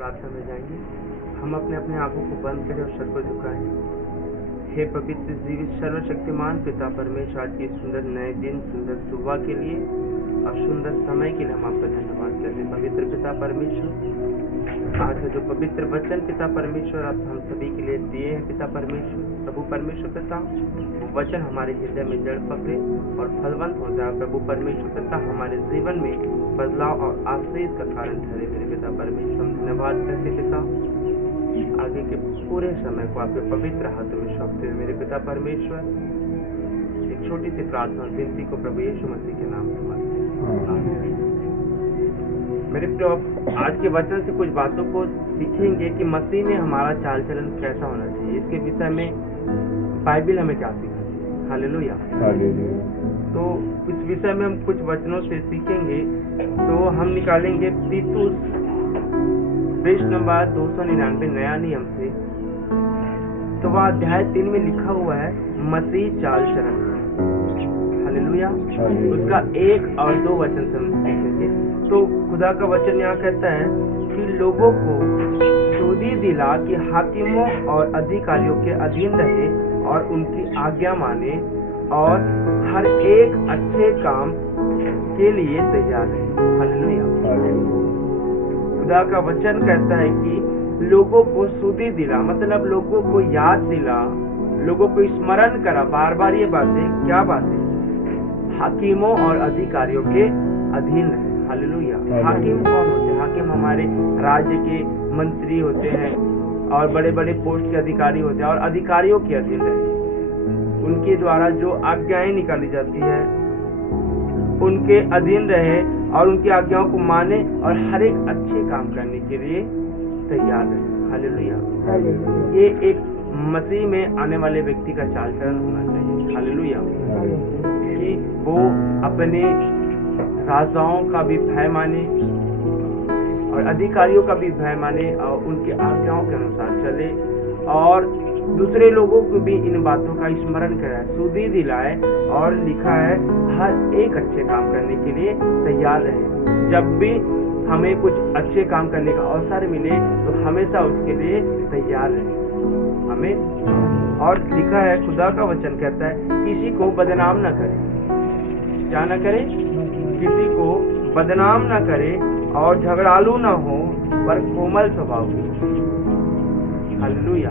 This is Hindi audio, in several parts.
प्रार्थना में जाएंगे। हम अपने अपने आंखों को बंद करें और सर को झुकाएं। हे पवित्र जीवित सर्वशक्तिमान पिता परमेश्वर, आज के सुंदर नए दिन, सुंदर सुबह के लिए और सुंदर समय के लिए हम आपका धन्यवाद करते हैं। पवित्र पिता परमेश्वर, आज है जो पवित्र वचन पिता परमेश्वर आप हम सभी के लिए दिए हैं पिता परमेश्वर, प्रभु परमेश्वर पिता, वो वचन हमारे हृदय में जड़ पकड़े और फलवंत हो जाए। प्रभु परमेश्वर पिता, हमारे जीवन में बदलाव और आशीष का कारण ठहरे। मेरे पिता परमेश्वर, हम धन्यवाद करते पिता, आगे के पूरे समय को आपके पवित्र हाथों में सौंपते हुए मेरे पिता परमेश्वर, एक छोटी सी प्रार्थना और विनती को प्रभु यीशु मसीह के नाम से मांगते हैं। मेरे प्रियो, आज के वचन से कुछ बातों को सीखेंगे कि मसीह में हमारा चाल चलन कैसा होना चाहिए। इसके विषय में बाइबल हमें क्या सिखाती है। हालेलुया। तो इस विषय में हम कुछ वचनों से सीखेंगे। तो हम निकालेंगे तीतुस पृष्ठ नंबर 299 नया नियम से। तो वह अध्याय 3 में लिखा हुआ है मसीह चाल चलन। हालेलुया। उसका 1 और 2 वचन से हम सीखेंगे। तो खुदा का वचन यहाँ कहता है कि लोगों को सुधि दिला कि हाकिमों और अधिकारियों के अधीन रहे और उनकी आज्ञा माने और हर एक अच्छे काम के लिए तैयार रहे। हालेलुया। खुदा का वचन कहता है कि लोगों को सुधि दिला, मतलब लोगों को याद दिला, लोगों को स्मरण करा बार बार। ये बातें क्या बातें? हाकिमों और अधिकारियों के अधीन रहे। हालेलुया। हाकिम कौन होते हैं? हाकिम हमारे राज्य के मंत्री होते हैं और बड़े बड़े पोस्ट के अधिकारी होते हैं और अधिकारियों के अधीन रहे। उनके द्वारा जो आज्ञाएं निकाली जाती है उनके अधीन रहे और उनकी आज्ञाओं को माने और हर एक अच्छे काम करने के लिए तैयार रहे। हालेलुया। ये एक मसीह में आने वाले व्यक्ति का चाल चलन होना चाहिए। हालेलुया। कि वो अपने राजाओं का भी भय माने और अधिकारियों का भी भय माने और उनकी आज्ञाओं के अनुसार चले और दूसरे लोगों को भी इन बातों का स्मरण कराए, सुधि दिलाए और लिखा है हर एक अच्छे काम करने के लिए तैयार रहे। जब भी हमें कुछ अच्छे काम करने का अवसर मिले तो हमेशा उसके लिए तैयार रहे। हमें और लिखा है, खुदा का वचन कहता है किसी को बदनाम न करे। क्या न करे? किसी को बदनाम न करे और झगड़ालू न हो पर कोमल स्वभाव की। हालेलुया।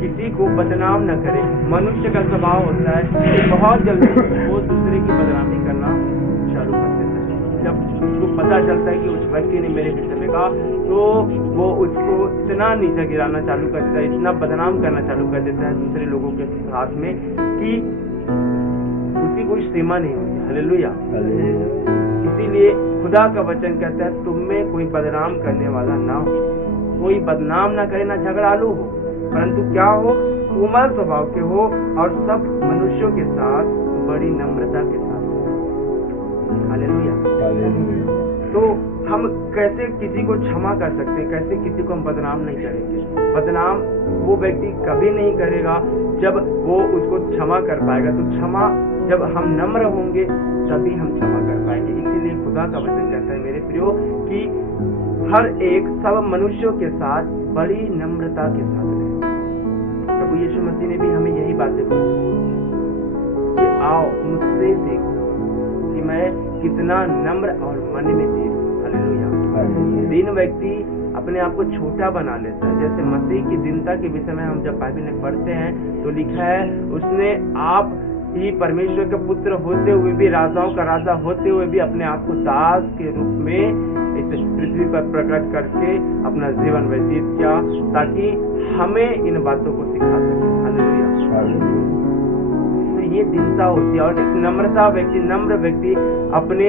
किसी को बदनाम न करे। मनुष्य का स्वभाव होता है कि बहुत जल्दी वो दूसरे की बदनामी करना चालू कर देता है। जब उसको पता चलता है कि उस व्यक्ति ने मेरे विषय में कहा तो वो उसको इतना नीचे गिराना चालू कर देता है, इतना बदनाम करना चालू कर देता है दूसरे लोगों के साथ में कि उसकी कोई सीमा नहीं होती। हालेलुया। इसीलिए खुदा का वचन कहता है तुम में कोई बदनाम करने वाला ना हो। कोई बदनाम ना करे, ना झगड़ालू हो, परंतु क्या हो? कोमल स्वभाव के हो और सब मनुष्यों के साथ बड़ी नम्रता के साथ। हालेलुया। तो हम कैसे किसी को क्षमा कर सकते हैं? कैसे किसी को हम बदनाम नहीं करेंगे? बदनाम वो व्यक्ति कभी नहीं करेगा जब वो उसको क्षमा कर पाएगा। तो क्षमा, जब हम नम्र होंगे तभी हम क्षमा कर पाएंगे। इसीलिए खुदा का वचन कहता है मेरे प्रियो कि हर एक सब मनुष्यों के साथ बड़ी नम्रता के साथ रहे। प्रभु यीशु मसीह ने भी हमें यही बातें बोली कि आओ मुझसे सीखो कि मैं कितना नम्र और मन में दीन हूं। हालेलुया। दीन व्यक्ति अपने आप को छोटा बना लेता है। जैसे मसीह की दीनता के विषय में हम जब बाइबल में पढ़ते हैं तो लिखा है उसने आप ही परमेश्वर के पुत्र होते हुए भी, राजाओं का राजा होते हुए भी अपने आप को दास के रूप में इस पृथ्वी पर प्रकट करके अपना जीवन व्यतीत किया ताकि हमें इन बातों को सिखा सके। हालेलुया। तो ये दीनता होती है और एक नम्रता व्यक्ति, नम्र व्यक्ति अपने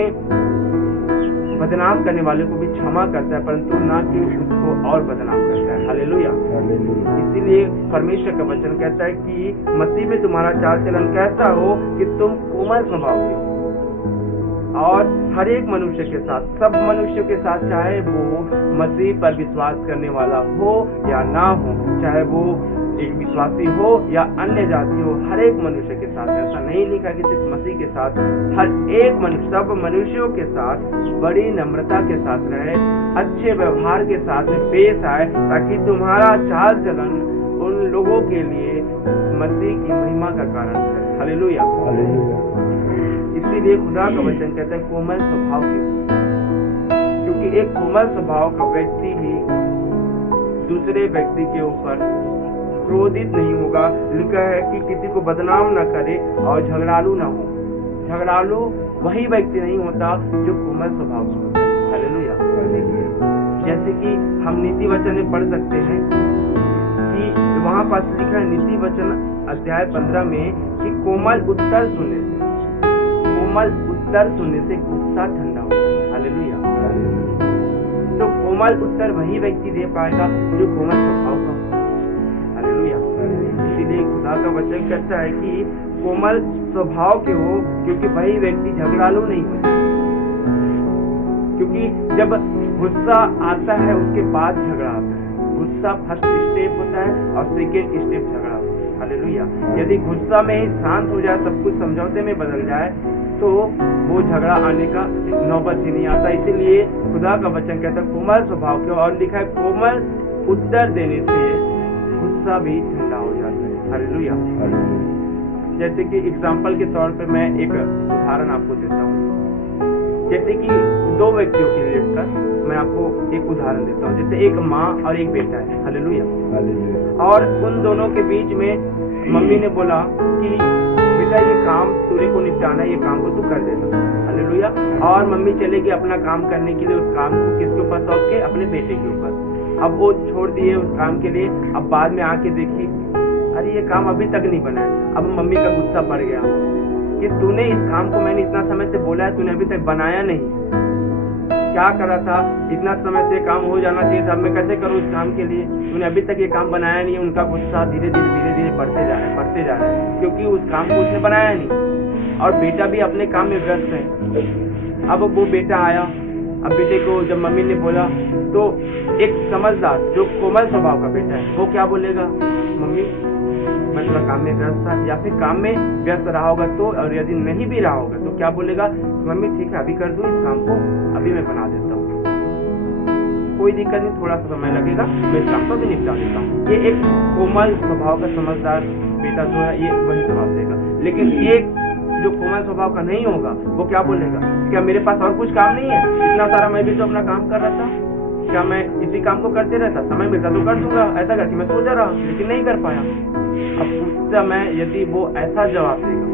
बदनाम करने वाले को भी क्षमा करता है परंतु ना कि उसको और बदनाम करता है। हालेलुया। इसीलिए परमेश्वर का वचन कहता है कि मसीह में तुम्हारा चाल चलन कैसा हो कि तुम कोमल स्वभाव के हो और हर एक मनुष्य के साथ, सब मनुष्यों के साथ, चाहे वो मसीह पर विश्वास करने वाला हो या ना हो, चाहे वो एक विश्वासी हो या अन्य जाति हो, हर एक मनुष्य के साथ, ऐसा नहीं लिखा कि सिर्फ मसीह के साथ, हर एक मनुष्य, सब मनुष्यों के साथ बड़ी नम्रता के साथ रहे, अच्छे व्यवहार के साथ में पेश आए, ताकि तुम्हारा चाल चलन उन लोगों के लिए मसीह की महिमा का कारण है। हालेलुया। इसीलिए खुदा का वचन कहता है कोमल स्वभाव के, क्योंकि एक कोमल स्वभाव का व्यक्ति ही दूसरे व्यक्ति के ऊपर क्रोधित नहीं होगा। लिखा है कि किसी को बदनाम न करे और झगड़ालू न हो। झगड़ालू वही व्यक्ति नहीं होता जो कोमल स्वभाव का होता है। हालेलुया। जैसे कि हम नीति वचन में पढ़ सकते हैं कि वहाँ पास लिखा है नीति वचन अध्याय 15 में कि कोमल उत्तर सुनने से गुस्सा ठंडा होता है। हालेलुया। तो कोमल उत्तर वही व्यक्ति दे पाएगा जो कोमल स्वभाव का हो। हालेलुया। इसीलिए खुदा का वचन कहता है कि कोमल स्वभाव के हो, क्योंकि वही व्यक्ति झगड़ालू नहीं होता। क्योंकि जब गुस्सा आता है उसके बाद झगड़ा आता है। गुस्सा फर्स्ट स्टेप होता है और सेकेंड स्टेप झगड़ा होता है। हालेलुया। यदि गुस्सा में ही शांत हो जाए, सब कुछ समझौते में बदल जाए, तो वो झगड़ा आने का नौबत ही नहीं आता। इसीलिए खुदा का वचन कहता है कोमल स्वभाव के, और लिखा है कोमल उत्तर देने से गुस्सा भी ठंडा हो जाता है। हालेलुया। जैसे कि एग्जाम्पल के तौर पे मैं एक उदाहरण आपको देता हूँ। जैसे कि दो व्यक्तियों के लेकर मैं आपको एक उदाहरण देता हूँ। जैसे एक माँ और एक बेटा है। हालेलुया। और उन दोनों के बीच में मम्मी ने बोला कि बेटा ये काम सूर्य को निपटाना है, ये काम को तू कर देना। हालेलुया। और मम्मी चलेगी अपना काम करने के लिए, उस काम को किसके ऊपर सौंप के? अपने बेटे के ऊपर। अब वो छोड़ दिए उस काम के लिए। अब बाद में आके देखी अरे ये काम अभी तक नहीं बना है। अब मम्मी का गुस्सा बढ़ गया कि तूने इस काम को, मैंने इतना समय से बोला है, तूने अभी तक बनाया नहीं। क्या करा था? इतना समय से काम हो जाना चाहिए था, मैं कैसे करूँ इस काम के लिए? तूने अभी तक ये काम बनाया नहीं है। उनका गुस्सा धीरे धीरे बढ़ते जा रहा है, क्योंकि उस काम को उसने बनाया नहीं। और बेटा भी अपने काम में व्यस्त है। अब वो बेटा आया, अब बेटे को जब मम्मी ने बोला, तो एक समझदार जो कोमल स्वभाव का बेटा है वो क्या बोलेगा? मम्मी मैं थोड़ा काम में व्यस्त था, या फिर काम में व्यस्त रहा होगा तो, और यदि नहीं भी रहा होगा तो क्या बोलेगा? मम्मी ठीक है अभी कर दूं इस काम को, अभी मैं बना देता हूँ, कोई दिक्कत नहीं, थोड़ा सा समय लगेगा, मैं इस काम को भी निपटा देता हूँ। ये एक कोमल स्वभाव का समझदार बेटा जो है ये वही जवाब देगा। लेकिन एक जो कोमल स्वभाव का नहीं होगा वो क्या बोलेगा? क्या मेरे पास और कुछ काम नहीं है? इतना सारा मैं भी तो अपना काम कर रहा था, क्या मैं इसी काम को करते रहता? समय मिलता तो कर दूंगा, ऐसा करके मैं सोचा रहा लेकिन नहीं कर पाया। अब उस समय यदि वो ऐसा जवाब देगा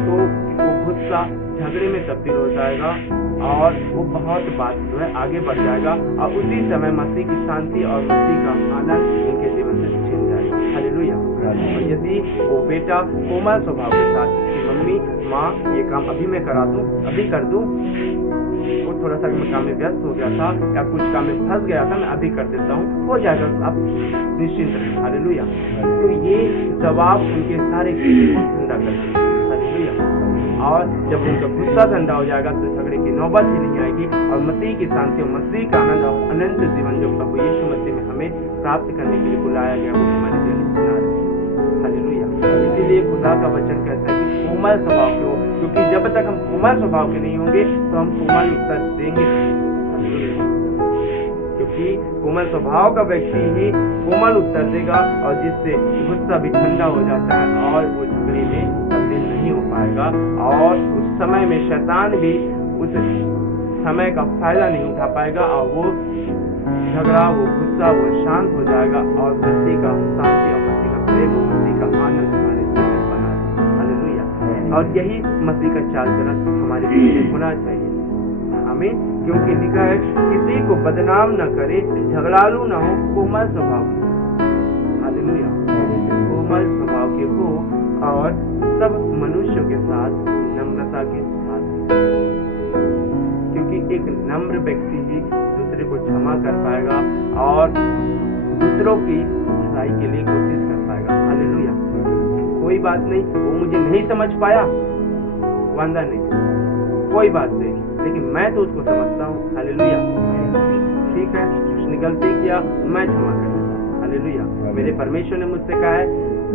तो वो गुस्सा झगड़े में तब्दील हो जाएगा और वो बहुत बात जो है आगे बढ़ जाएगा, और उसी समय मसीह की शांति और मसीह का आनंद उनके जीवन से छिन जाएगा। हालेलुया। और यदि वो बेटा कोमल स्वभाव के साथ कि मम्मी माँ ये काम अभी मैं करा दूं, अभी कर दूं, वो थोड़ा सा काम में व्यस्त हो गया था या कुछ काम में फंस गया था, मैं अभी कर देता हूँ, हो जाएगा, आप निश्चिंत रहें। हालेलुया। तो ये जवाब उनके सारे को ठंडा कर देगा। हालेलुया। और जब उनका गुस्सा ठंडा हो जाएगा तो झगड़े की नौबत ही नहीं आएगी, और मसीह की शांति और मसीह का आनंद और अनंत जीवन जो प्रभु यीशु मसीह में हमें प्राप्त करने के लिए बुलाया गया वो हमारे जीवन में बना रहे। हालेलुया। इसीलिए खुदा का वचन कहता है कि कोमल स्वभाव के हो, क्योंकि जब तक हम कोमल स्वभाव के नहीं होंगे तो हम कोमल उत्तर देंगे। क्योंकि कोमल स्वभाव का व्यक्ति ही कोमल उत्तर देगा, और जिससे गुस्सा भी ठंडा हो जाता है और वो झगड़े में तब्दील नहीं हो पाएगा, और उस समय में शैतान भी उस समय का फायदा नहीं उठा पाएगा, और वो झगड़ा, वो गुस्सा, वो शांत हो जाएगा, और मसीह का शांति और मसीह का प्रेम और मसीह का आनंद हमारे जीवन में बना है। हालेलुया। और यही मसीह का चाल चलन हमारे जीवन में होना चाहिए। हमें, क्योंकि लिखा है किसी को बदनाम न करे, झगड़ालू न हो, कोमल स्वभाव के। हालेलुया। कोमल स्वभाव के हो और सब मनुष्यों के साथ नम्रता के साथ, क्योंकि एक नम्र व्यक्ति ही दूसरे को क्षमा कर पाएगा और दूसरों की भलाई के लिए कोशिश कर पाएगा। हालेलुया। कोई बात नहीं, वो मुझे नहीं समझ पाया, वांदा नहीं, कोई बात नहीं, लेकिन मैं तो उसको समझता हूँ। हालेलुया। ठीक है, उसने गलती किया, मैं क्षमा कर देता हूँ। हालेलुया। मेरे परमेश्वर ने मुझसे कहा है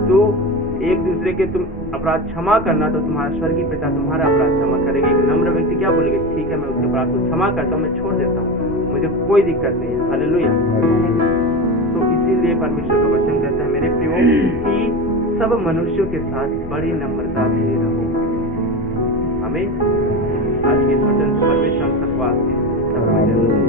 तो एक दूसरे के तुम अपराध क्षमा करना, तो तुम्हारा स्वर्गीय पिता तुम्हारा अपराध क्षमा करेगा। एक नम्र व्यक्ति क्या बोलेगा, ठीक है मैं उसके अपराध को क्षमा करता हूँ, मैं छोड़ देता हूँ, मुझे कोई दिक्कत नहीं है। हालेलुया। तो इसीलिए परमेश्वर का वचन कहता है मेरे प्रियो कि सब मनुष्यों के साथ बड़ी नम्रता से रहो। हमें आज के वचन परमेश्वर सबको आशीष दे।